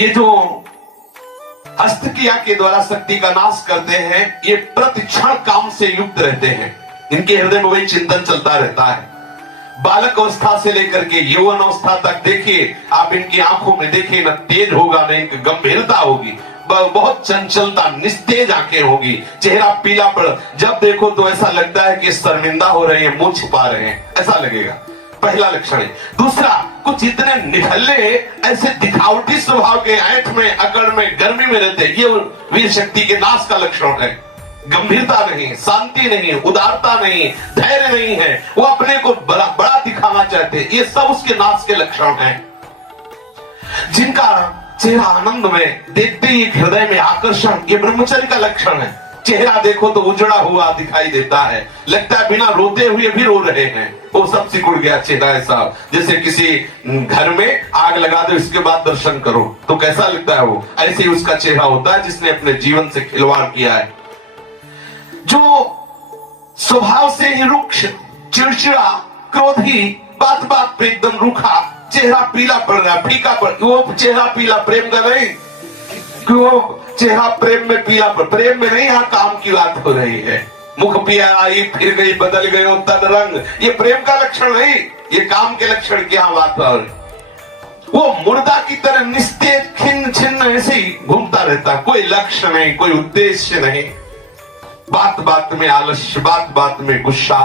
ये जो हस्तक्रिया के द्वारा शक्ति का नाश करते हैं, ये प्रतिक्षण काम से युक्त रहते हैं। इनके हृदय में वही चिंतन चलता रहता है। बालक अवस्था से लेकर के यौवन अवस्था तक देखिए आप, इनकी आंखों में देखिए न तेज होगा न इनकी गंभीरता होगी, बहुत चंचलता, निस्तेज आंखें होगी, चेहरा पीला पड़, जब देखो तो ऐसा लगता है कि शर्मिंदा हो रहे हैं, मुंह छिपा रहे हैं, ऐसा लगेगा। पहला लक्षण है। दूसरा, कुछ इतने निठल्ले, ऐसे दिखावटी स्वभाव के, ऐंठ में, अकड़ में, गर्मी में रहते हैं, ये वीर शक्ति के नाश का लक्षण है। गंभीरता नहीं, शांति नहीं, उदारता नहीं, धैर्य नहीं है, वो अपने को बड़ा दिखाना चाहते हैं, ये सब उसके नाश के लक्षण हैं। जिनका चेहरा आनंद में, देखते ही हृदय में आकर्षण, ये ब्रह्मचर्य का लक्षण है। चेहरा देखो तो उजड़ा हुआ दिखाई देता है, लगता है बिना रोते हुए भी रो रहे हैं, वो सब सिकुड़ गया चेहरा ऐसा, जैसे किसी घर में आग लगा दो इसके बाद दर्शन करो तो कैसा लगता है, वो ऐसे ही उसका चेहरा होता है जिसने अपने जीवन से खिलवाड़ किया है। जो स्वभाव से ही रुक्ष, चिड़चिड़ा, क्रोधी, बात बात पे एकदम रूखा, चेहरा पीला पड़ रहा है, फीका पड़, वो चेहरा पीला प्रेम का नहीं, क्यों चेहरा प्रेम में पीला पड़, प्रेम में नहीं, यहाँ काम की बात हो रही है। मुख पिया आई फिर गई, बदल गए तन रंग, ये प्रेम का लक्षण नहीं, ये काम के लक्षण की यहाँ बात हो रही। वो मुर्दा की तरह निस्तेज, खिन्न छिन्न ऐसे ही घूमता रहता, कोई लक्ष्य नहीं, कोई उद्देश्य नहीं, बात बात में आलस्य, बात बात में गुस्सा।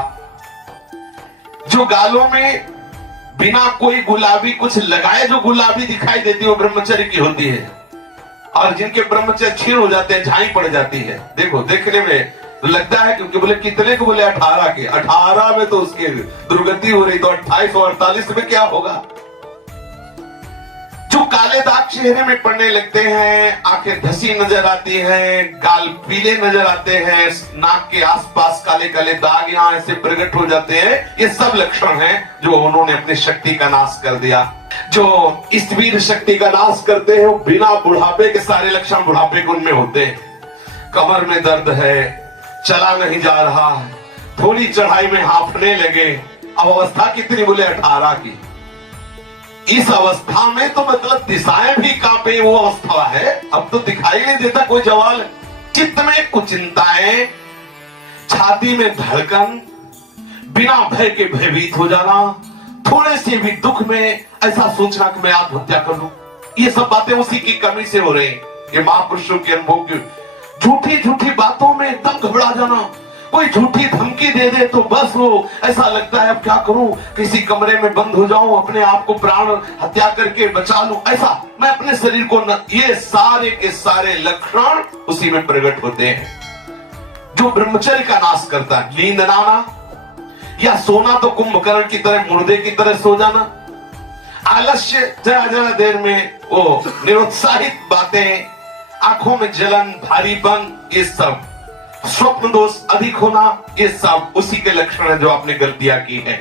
जो गालों में बिना कोई गुलाबी कुछ लगाए जो गुलाबी दिखाई देती है वो ब्रह्मचर्य की होती है, और जिनके ब्रह्मचर्य क्षीण हो जाते हैं, झाई पड़ जाती है। देखो देखने में तो लगता है, क्योंकि बोले कितने को, बोले 18 के, 18 में तो उसकी दुर्गति हो रही, तो 28 और 48 में क्या होगा। जो काले दाग चेहरे में पड़ने लगते हैं, आंखें धसी नजर आती हैं, गाल पीले नजर आते हैं, नाक के आसपास काले काले दाग यहाँ ऐसे प्रकट हो जाते हैं, ये सब लक्षण हैं जो उन्होंने अपनी शक्ति का नाश कर दिया। जो इस वीर शक्ति का नाश करते हैं वो बिना बुढ़ापे के सारे लक्षण बुढ़ापे के उनमें होते हैं। कमर में दर्द है, चला नहीं जा रहा है, थोड़ी चढ़ाई में हांफने लगे, अब अवस्था कितनी, बोले 18 की। इस अवस्था में तो मतलब दिशाएं भी कांपे, वो अवस्था है, अब तो दिखाई नहीं देता कोई जवाल। चित्त में कुचिंताएं, छाती में धड़कन, बिना भय के भयभीत हो जाना, थोड़े से भी दुख में ऐसा सोचना कि मैं आत्महत्या कर लूं, ये सब बातें उसी की कमी से हो रही। ये महापुरुषों के अनुभव की झूठी झूठी बातों में एकदम घबरा जाना, कोई झूठी धमकी दे दे तो बस वो ऐसा लगता है अब क्या करूं, किसी कमरे में बंद हो जाऊं, अपने आप को प्राण हत्या करके बचा लूं, ऐसा मैं अपने शरीर को न, ये सारे के सारे लक्षण उसी में प्रकट होते हैं। जो ब्रह्मचर्य का नाश करता है, नींद ना आना, या सोना तो कुंभकर्ण की तरह, मुर्दे की तरह सो जाना, आलस्य, जरा जरा देर में वो निरुत्साहित बातें, आंखों में जलन, भारीपन, ये सब स्वप्न दोष अधिक होना, ये सब उसी के लक्षण है जो आपने गलतियां की है।